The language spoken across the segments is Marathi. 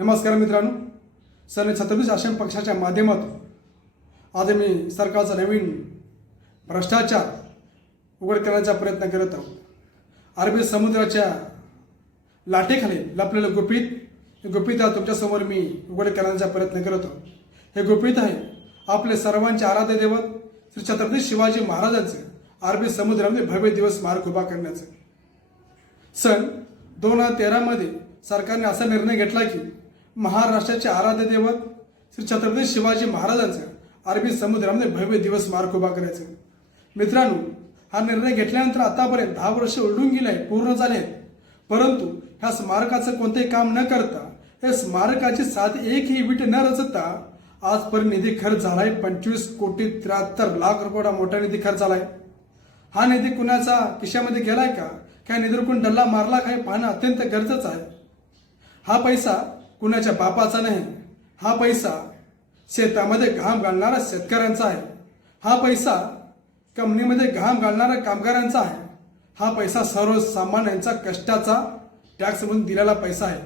नमस्कार मित्रांनो. सन छत्रपती आश्रम पक्षाच्या माध्यमातून आज मी सरकारचा नवीन भ्रष्टाचार उघड करण्याचा प्रयत्न करत आहोत. अरबी समुद्राच्या लाटेखाली लपलेलं गुपित हे गुपित तुमच्यासमोर मी उघड करण्याचा प्रयत्न करत आहोत. हे गुपित आहे आपले सर्वांचे आराध्य दैवत श्री छत्रपती शिवाजी महाराजांचे अरबी समुद्रामध्ये भव्य दिवस स्मारक उभा करण्याचं. सन दोन हजार तेरामध्ये सरकारने असा निर्णय घेतला की महाराष्ट्राचे आराध्य दैवत श्री छत्रपती शिवाजी महाराजांचं अरबी समुद्रामध्ये भव्य दिवस स्मारक उभा करायचं. मित्रांनो हा निर्णय घेतल्यानंतर आतापर्यंत दहा वर्ष उलडून गेले आहे पूर्ण झाले. आहेत परंतु ह्या स्मारकाचं कोणतेही काम न करता या स्मारकाची साथ एकही वीट न रचता आजपर्यंत निधी खर्च झालाय पंचवीस कोटी त्र्याहत्तर लाख रुपये मोठा निधी खर्च झालाय. हा निधी कुणाचा किशामध्ये गेलाय का? काय निधीवर कोण डल्ला मारला काय पाहणं अत्यंत गरजेचं आहे. हा पैसा कुणाच्या बापाचा नाही. हा पैसा शेतामध्ये घाम घालणारा शेतकऱ्यांचा आहे. हा पैसा कंपनीमध्ये घाम घालणाऱ्या कामगारांचा आहे. हा पैसा सर्वसामान्यांचा कष्टाचा टॅक्स म्हणून दिलेला पैसा आहे.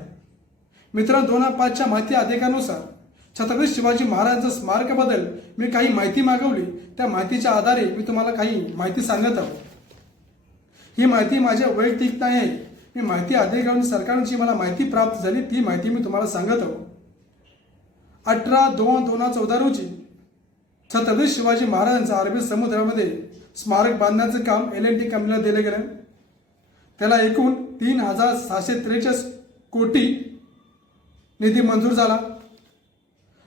मित्रांनो दोन हजार पाचच्या माहिती अधिकारानुसार छत्रपती शिवाजी महाराजांच्या स्मारकाबद्दल मी काही माहिती मागवली. त्या माहितीच्या आधारे मी तुम्हाला काही माहिती सांगत आहोत. ही माहिती माझ्या वैयक्तिक नाही आहे. मी माहिती अधिकारून सरकारची मला माहिती प्राप्त झाली ती माहिती मी तुम्हाला सांगत आहो. अठरा दोन दोन हजार चौदा रोजी छत्रपती शिवाजी महाराजांचं अरबी समुद्रामध्ये स्मारक बांधण्याचं काम एल एन टी कंपनीला दिलं गेलं. त्याला एकूण तीन हजार सहाशे त्रेचाळीस कोटी निधी मंजूर झाला.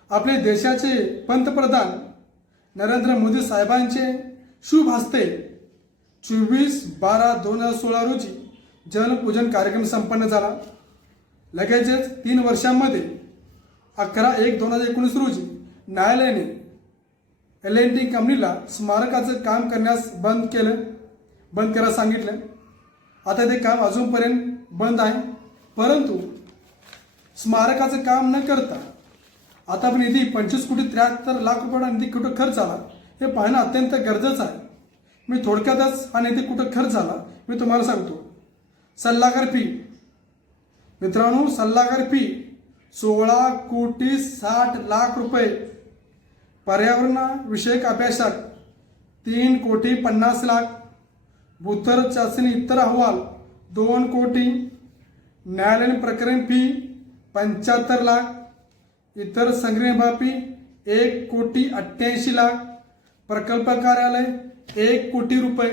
आपले देशाचे पंतप्रधान नरेंद्र मोदी साहेबांचे शुभ हस्ते चोवीस बारा दोन हजार सोळा रोजी जलपूजन कार्यक्रम संपन्न झाला. लगेचच तीन वर्षांमध्ये अकरा एक दोन हजार एकोणीस रोजी न्यायालयाने एल एन टी कंपनीला स्मारकाचं काम करण्यास बंद केलं बंद करायला सांगितलं. आता ते काम अजूनपर्यंत बंद आहे. परंतु स्मारकाचं काम न करता आता पण निधी पंचवीस कोटी त्र्याहत्तर लाख रुपये निधी कुठं खर्च झाला हे पाहणं अत्यंत गरजेचं आहे. मी थोडक्यातच हा निधी कुठं खर्च झाला मी तुम्हाला सांगतो. सल्लागार फी मित्रांनो सल्लागार फी सोळा कोटी साठ लाख रुपये. पर्यावरण विषयक अभ्यासात तीन कोटी पन्नास लाख. भूतर चाचणी इतर अहवाल दोन कोटी. न्यायालयीन प्रकरण फी पंच्याहत्तर लाख. इतर संग्रह फी एक कोटी अठ्ठ्याऐंशी लाख. प्रकल्प कार्यालय एक कोटी रुपये.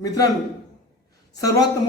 मित्रांनो सर्वात